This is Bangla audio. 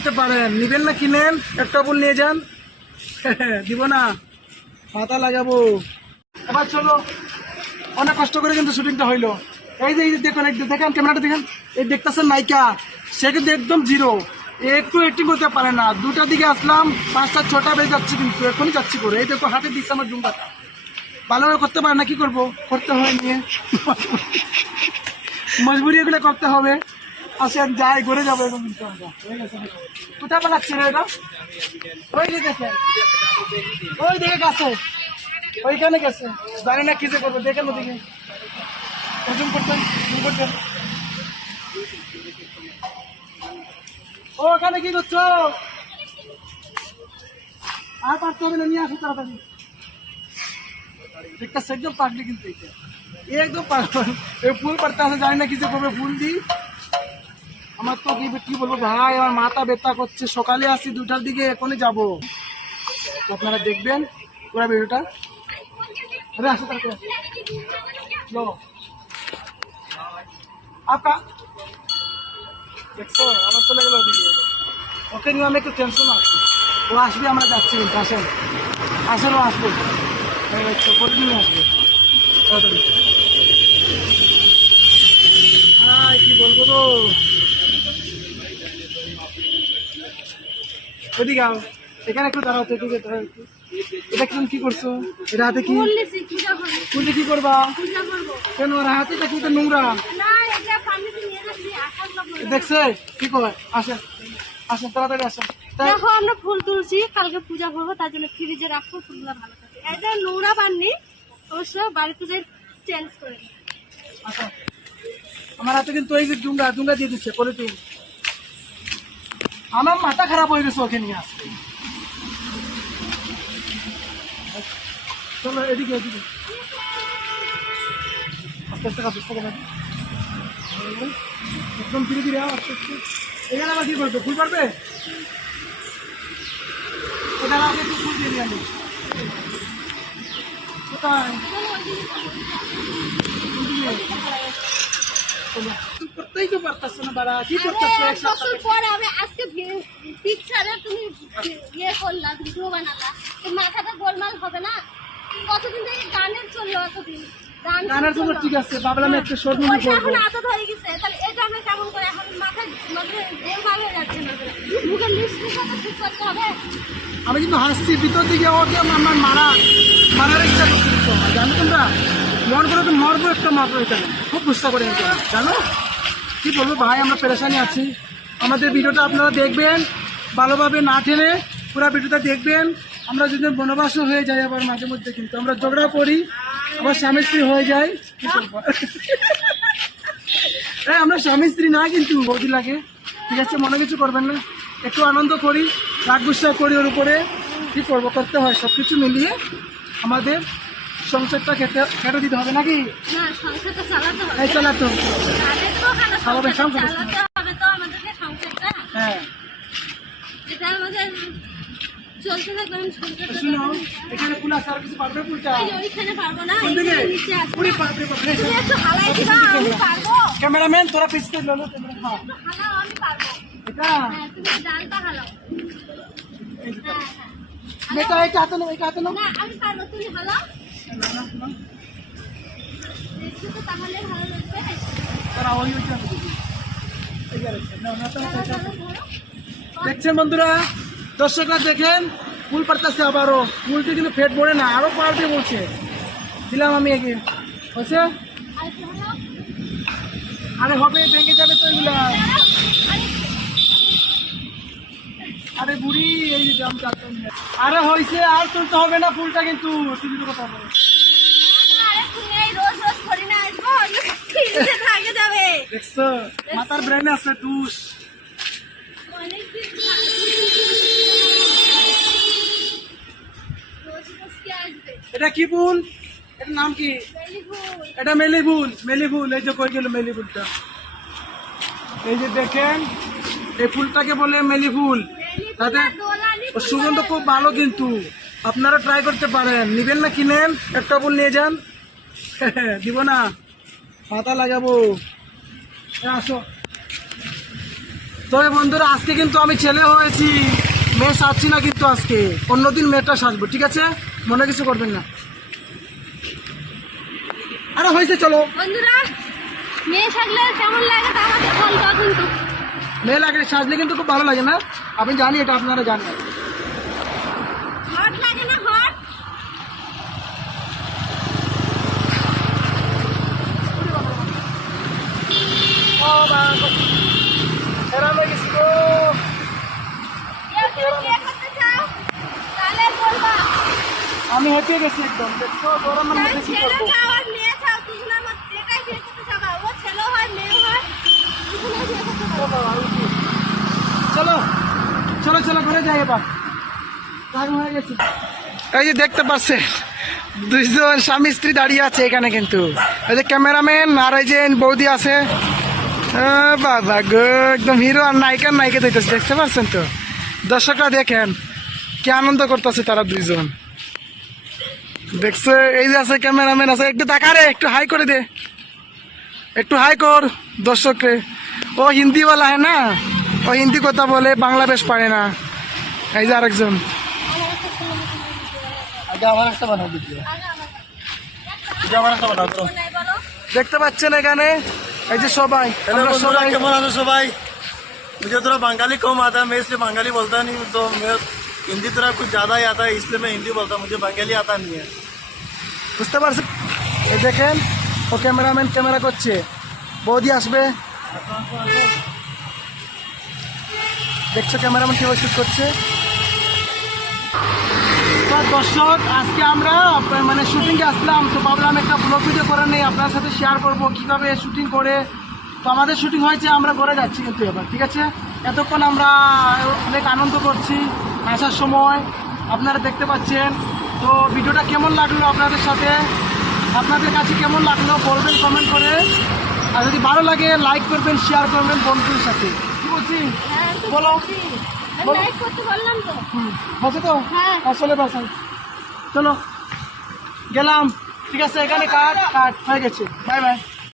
করতে পারেন। নিবেন না কিনেন একটা ফুল নিয়ে যান। দিব না। মাথা লাগাবো। এবার চলো। অনেক কষ্ট করে কিন্তু শুটিংটা হইল। এই যে এই যে দেখুন দেখেন, ক্যামেরাটা দেখেন। এই দেখতেছেন নায়িকা। সে কিন্তু একদম জিরো একটু একটু করতে পারে না। দুটার দিকে আসলাম, পাঁচটা, ছটা বেজে যাচ্ছি কিন্তু এখনই যাচ্ছি করে। এই দেখো, হাতে দিচ্ছে আমার ডুমবাটা ভালোভাবে করতে পারে না, কি করব? করতে হয় নিয়ে। মজবুরি এগুলো করতে হবে। আসেন যাই, ঘুরে যাব নাকি? কোথায় পালাচ্ছি রে এটা? ওই যে দেখেন। ওই দেখে গেছে। ওইখানে গেছে। জানি না কি যে করব, দেখেন ওদিকে। ওজন করতেন করতেন ওখানে কি করছ? আর পারতে হবে না, নিয়ে আসো তাড়াতাড়ি। দেখতেছে, একদম পাগলি কিন্তু একদম পাগল। এই ফুল পারতে আছে, জানি না কি যে করবে, ফুল দি আমার তো কি বলব? ভাই আমার মাথা ব্যথা করছে। সকালে আসি দুটার দিকে এখনই যাব। তো আপনারা দেখবেন পুরো ভিডিওটা। আরে আসো আসো। লো। আপা। দেখছ? আমার চলে গেল ওদিকে। ওকে নিয়ে আমি একটু টেনশন আছে। ও আসবে আমরা যাচ্ছি। আসেন। আসেন ও আসবে। এই হচ্ছে, আসবে। কি বলব গো? আও। এখানে একটু দাঁড়াও তো এদিকে দাঁড়াও একটু। এটা কি কি করছ? এটা হাতে কি? কি করবা? কেন? হাতে তো নোংরা। দেখছে? কি আসেন তাড়াতাড়ি আসেন তা- দেখো আমরা ফুল তুলছি কালকে পূজা করব তার জন্য ফ্রিজে রাখব ফুলগুলো ভালো থাকে। এটা নোংরা পাননি অবশ্য বাড়িতে যাই চেঞ্জ করে। আসো। আমার হাতে কিন্তু এই যে ডুঙ্গা ডুঙ্গা দিয়ে দিচ্ছে পলিথিন। আমার মাথা খারাপ হয়ে গেছে ওকে নিয়ে আসতে। চলো এদিকে এদিকে। একদম ধীরে ধীরে আস্তে আস্তে এখানে আবার কি করবে? ফুল পারবে এটা একটু দিয়ে আনি। কোথায় করতেই তো পারতাছে না বাড়া কি করতেছে এক বছর পরে আমি আজকে পিকচারে তুমি ইয়ে করলা ভিডিও বানালা। তো মাথাটা গোলমাল হবে না? কতদিন থেকে গানের চলল এতদিন? গানের জন্য ঠিক আছে ভাবলাম একটা শর্ট মুভি ওইটা এখন আদত হয়ে গেছে। তাহলে এটা আমরা কেমন করে এখন গোলমাল হয়ে যাচ্ছে না? লিপস্টিক ঠিক করতে হবে? আমি কিন্তু হাসছি ভিতর দিকে ওকে আমার মারা মারার ইচ্ছা করছে। জানো তোমরা? মন করে তো মরবো একটা মারবো এখানে। খুব করে নিতে হবে, জানো? কি বলব ভাই আমরা পেরেশানি আছি। আমাদের ভিডিওটা আপনারা দেখবেন ভালোভাবে না ঠেলে পুরো ভিডিওটা দেখবেন। আমরা যদি বনবাসও হয়ে যাই আবার মাঝে মধ্যে কিন্তু আমরা ঝগড়া করি আবার স্বামী স্ত্রী হয়ে যায় কি এই আমরা স্বামী স্ত্রী না কিন্তু বৌদি লাগে। ঠিক আছে মনে কিছু করবেন না। একটু আনন্দ করি রাগ গুসা করি ওর উপরে। কি করব করতে হয় সব কিছু মিলিয়ে আমাদের সংসারটা খেতে দিতে হবে নাকি? না সংসারটা চালাতে হবে। এই চালাতো আগে তো ওখানে চালাবে, সংসারটা সংসার চালাতে হবে তো আমাদেরকে সংসারটা। হ্যাঁ। এটা আমাদের চলতে থাকবে আমি সংসারটা শুনো এখানে ফুল আছে কিছু পারবে ফুলটা ওইখানে পারব না কোন নিচে আছে। পুরি পারবে পারবে তুমি একটু হালাই দিবা আমি পারব। ক্যামেরাম্যান তোরা পিছতে লো ক্যামেরা হ্যাঁ হালাও আমি পারব। এটা? হ্যাঁ তুমি ডালটা হালাও। হ্যাঁ হ্যাঁ। এটা এটা হাতে নাও এটা হাতে নাও। না আমি পারব তুমি হালাও। দেখছেন বন্ধুরা? দর্শকরা দেখেন, ফুল পারতেছে আবারও। ফুলটি কিন্তু ফেট পড়ে না, আরও পাল্টে বলছে। দিলাম আমি এগিয়ে হচ্ছে আর হবে, ভেঙে যাবে তো এগুলা। আরে বুড়ি, এই যে। আরে হয়েছে, আর তুলতে হবে না ফুলটা কিন্তু। তুমি তো কথা বলো আরে তুমি এই রোজ রোজ করি না আসব ফ্রিজে থাকে যাবে মাথার ব্রেন আছে আসবে এটা কি ফুল এটার নাম কি? এটা মেলি ফুল মেলি ফুল এই যে কই গেল মেলি ফুলটা এই যে দেখেন, এই ফুলটাকে বলে মেলি ফুল তাতে সুগন্ধ খুব ভালো কিন্তু। আপনারা ট্রাই করতে পারেন। নিবেন না কিনেন? একটা ফুল নিয়ে যান। দিব না। মাথা লাগাবো। আসো। তবে বন্ধুরা আজকে কিন্তু আমি ছেলে হয়েছি। মেয়ে সাজছি না কিন্তু আজকে। অন্যদিন মেয়েটা সাজবো ঠিক আছে? মনে কিছু করবেন না। আরে হয়েছে চলো। বন্ধুরা মেয়ে থাকলে কেমন লাগে আমাকে বলতো কিন্তু। মেয়ে লাগে সাজলে কিন্তু খুব ভালো লাগে না। আপনি জানি এটা আপনারা জানেন হট লাগে না হট ও বা এরা হয়ে গেছি গো। কেউ কেউ বিয়ে করতে চাও তাহলে বলবা আমি হেঁটে গেছি একদম। দেখছ গরমের মধ্যে কি করব। হয় হয়। পারবে চলো চলো চলো ঘরে যাই এবার। এই যে দেখতে পাচ্ছে দুইজন স্বামী স্ত্রী দাঁড়িয়ে আছে এখানে কিন্তু। এই যে ক্যামেরাম্যান আর এই যে বৌদি আছে। বাবা গো একদম হিরো আর নায়িকার নায়িকা দেখতেছে দেখতে পাচ্ছেন তো? দর্শকরা দেখেন কি আনন্দ করতেছে তারা দুইজন। দেখছে এই যে আছে ক্যামেরাম্যান আছে একটু দেখা রে একটু হাই করে দে একটু হাই কর দর্শককে ও হিন্দিওয়ালা হ্যাঁ না ও হিন্দি কথা বলে বাংলা বেশ পারে না এই যে আরেকজন আগে আমার আগে আমার একটা বানাও দিদি আগে আমার দিদি আমার একটা বানাও তো নাই বলো দেখতে পাচ্ছেন এখানে এই যে সবাই हेलो আমরা बंधुरा সবাই कैमन आलो सबाई मुझे थोड़ा बंगाली कम आता है मैं इसलिए बंगाली बोलता नहीं हूँ तो मैं हिंदी थोड़ा कुछ ज़्यादा ही आता है इसलिए मैं हिंदी बोलता हूँ मुझे बंगाली आता नहीं है বুঝতে পারছেন? এই দেখেন, ও ক্যামেরাম্যান ক্যামেরা করছে। বৌদি আসবে। দেখছ ক্যামেরাম্যান কীভাবে শুট করছে? দর্শক, আজকে আমরা মানে শুটিংয়ে আসলাম, তো ভাবলাম একটা ব্লগ ভিডিও করে নেই। আপনার সাথে শেয়ার করব, কীভাবে শুটিং করে। তো আমাদের শুটিং হয়েছে, আমরা করে যাচ্ছি কিন্তু এবার, ঠিক আছে? এতক্ষণ আমরা অনেক আনন্দ করছি, আসার সময়। আপনারা দেখতে পাচ্ছেন তো ভিডিওটা কেমন লাগল আপনাদের সাথে? আপনাদের কাছে কেমন লাগল বলবেন কমেন্ট করে। আর যদি ভালো লাগে লাইক করবেন শেয়ার করবেন বন্ধুদের সাথে। কি বলছি হ্যাঁ বলো। বলছি। বলো। তো। বসে তো? হ্যাঁ। আসলে বাসায় চলো। গেলাম। ঠিক আছে এখানে কাট কাট। হয়ে গেছে। Bye bye